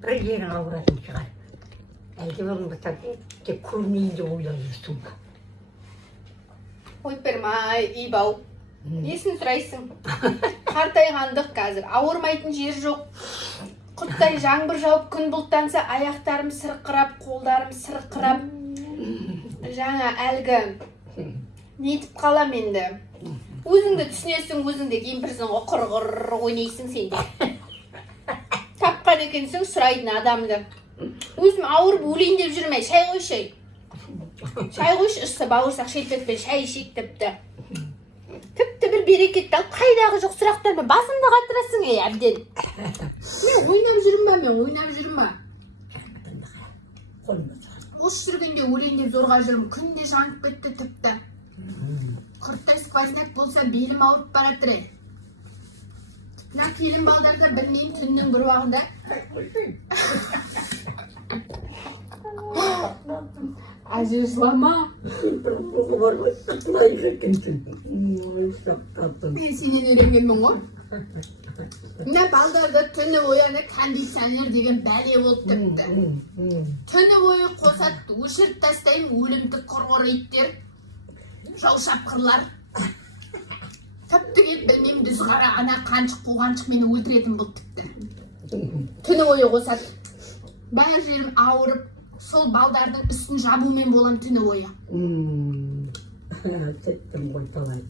бір жерің ауыратын шығар. Әлде болмаса тек көрмейін деп ойлайсың ба? Қойып бермай, ибау. Несін сұрайсың? Қартайғандық қазір. Ауырмайтын жер жоқ. Құрттай жаңбыр жауып күн бұлттанса, аяқтарым сырқырап, қолдарым сырқырап. Жаңа әлгі нетіп қалам енді. Өзіңді түсінесің, өзіңді кемпірсің, құрғыр ойнайсың сенде. Тапқан екенсің сұрайтын адамды. Өзім ауырып өлейін деп жүрмей, шай қойшы. Шай қойшы, ұшса бауырсақ шелпекпен шай ішек тіпті. Тіпті бір берекетті алып, қайдағы жоқ сұрақтармен басымды қатырасың, әбден. Мен ойнап жүрмін ба? Осы жүргенде өлейін деп зорға жүрмін, күнде жанып кетті тіпті. Құрттай сквозняк болса белім ауырып баратыр. Мына келін балдарда білмеймін түннің бір уағында. Әже жылама. Мен сенен үйренгенмін ғой. Мына балдарды түні бойы кондиционер деген бәле болып тіпті. Түні бойы қосат өшіріп тастаймын өлімтік құрғыр иттер. Жау шапқырлар. Тіпті кеп білмеймін дүз қара ана қаншық қуғаншық мені өлтіретін бұл тіпті. Түні бойы қосат. Бәр жерім ауырып, сол балдардың үстін жабумен болам түні бойы. Сеттім ғой талай.